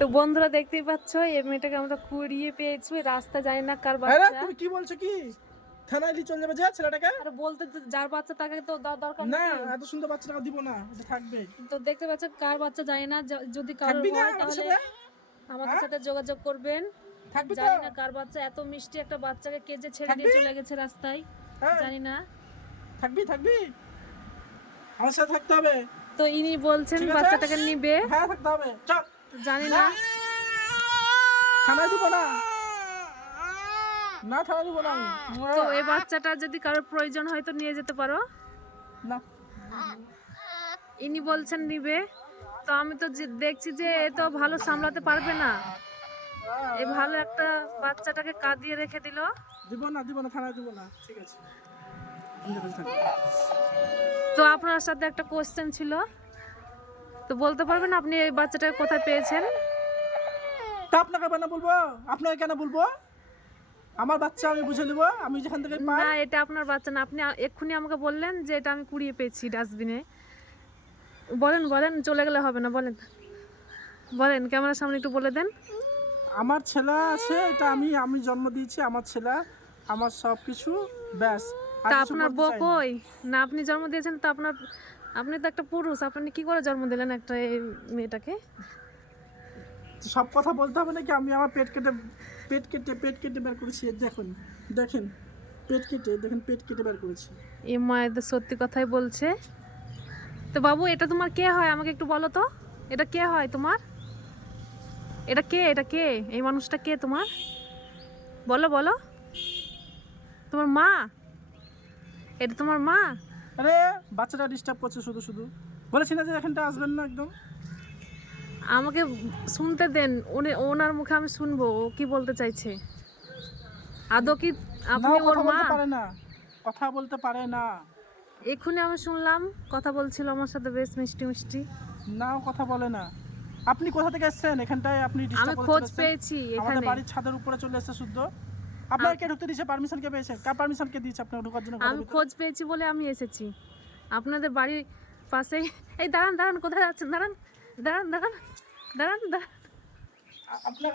তো বন্ধুরা দেখতেই পাচ্ছ এই মেয়েটাকে আমরা কুড়িয়ে পেয়েছি। রাস্তা জানি না কার বাচ্চা। তুমি কি বলছো কি? থানায় নিয়ে চলে যাবে যে ছেলেটাকে। আর বলতে তো যার বাচ্চা তাকে তো দেওয়া দরকার না এত সুন্দর বাচ্চাটাকে দিব না এটা থাকবে। তো দেখতে পাচ্ছ কার বাচ্চা জানি না যদি কারোর হয় তাহলে আমাদের সাথে যোগাযোগ করবেন। জানি না কার বাচ্চা এত মিষ্টি একটা বাচ্চাকে কে যে ছেড়ে দিয়ে চলে গেছে রাস্তায় হ্যাঁ, জানি না। থাকবি থাকবি। আমার সাথে থাকতে হবে। তো ইনি বলছেন বাচ্চাটাকে নিবে। হ্যাঁ থাকতে হবে। চল। জানি না। থানায় দিব না। না থানায় দিব না আমি। তো এই বাচ্চাটা যদি কারোর প্রয়োজন হয় তো নিয়ে যেতে পারো। না। ইনি বলছেন নিবে। তো আমি তো দেখছি যে এ তো ভালো সামলাতে পারবে না। এ ভালো একটা বাচ্চাটাকে কাঁদিয়ে রেখে দিল। দিব না দিব না থানায় দিব না। ঠিক আছে। তো আপনার সাথে একটা কোশ্চেন ছিল। তো বলতে পারবেন আপনি এই বাচ্চাটাকে কোথায় পেয়েছেন? তা আপনাকে কেন বলব? আপনাকে কেন বলব? আমার বাচ্চা আমি বুঝে নেব আমি যেখান থেকে পাই। না এটা আপনার বাচ্চা না। আপনি এক্ষুনি আমাকে বললেন যে এটা আমি কুড়িয়ে পেয়েছি ডাস্টবিনে। বলেন বলেন চলে গেলে হবে না বলেন। বলেন ক্যামেরার সামনে একটু বলে দেন। আমার ছেলে আছে এটা আমি আমি জন্ম দিয়েছি আমার ছেলে আমার সব কিছু ব্যাস তা আপনার বউ কই? না আপনি জন্ম দিয়েছেন তো আপনার আপনি তো একটা পুরুষ আপনি কি করে জন্ম দিলেন একটা এই মেয়েটাকে? সব কথা বলতে হবে নাকি? আমি আমার পেট কেটে পেট কেটে পেট কেটে বের করেছি। দেখুন দেখেন পেট কেটে দেখেন পেট কেটে বের করেছি। এই মায়েদের সত্যি কথাই বলছে। তো বাবু এটা তোমার কে হয়? আমাকে একটু বলো তো। এটা কে হয় তোমার? এটা কে? এটা কে? এই মানুষটা কে তোমার? বলো বলো। তোমার মা? এটা তোমার মা? আরে বাচ্চাটা ডিস্টার্ব করছে শুধু শুধু। বলেছি না যে এখানটা আসবেন না একদম। আমাকে শুনতে দেন উনি ওনার মুখে আমি শুনব ও কি বলতে চাইছে। আদৌ কি আপনি ওর কথা মা? পারে না। কথা বলতে পারে না। এক্ষুনি আমি শুনলাম কথা বলছিল আমার সাথে বেশ মিষ্টি মিষ্টি। না কথা বলে না। আপনি কোথা থেকে এসেছেন? এখানটায় আপনি আমি খোঁজ? পেয়েছি এখানে। বাড়ির ছাদের উপরে চলে এসেছে শুদ্ধ। আপনার কে ঢুকতে দিয়েছে? পারমিশন কে পেয়েছে? কার পারমিশন কে দিয়েছে আপনার ঢোকার জন্য আমি খোঁজ পেয়েছি বলে আমি এসেছি। আপনাদের বাড়ির পাশেই এই দাঁড়ান দাঁড়ান কোথায় যাচ্ছেন? দাঁড়ান দাঁড়ান দাঁড়ান দাঁড়ান দাঁড়ান আপনার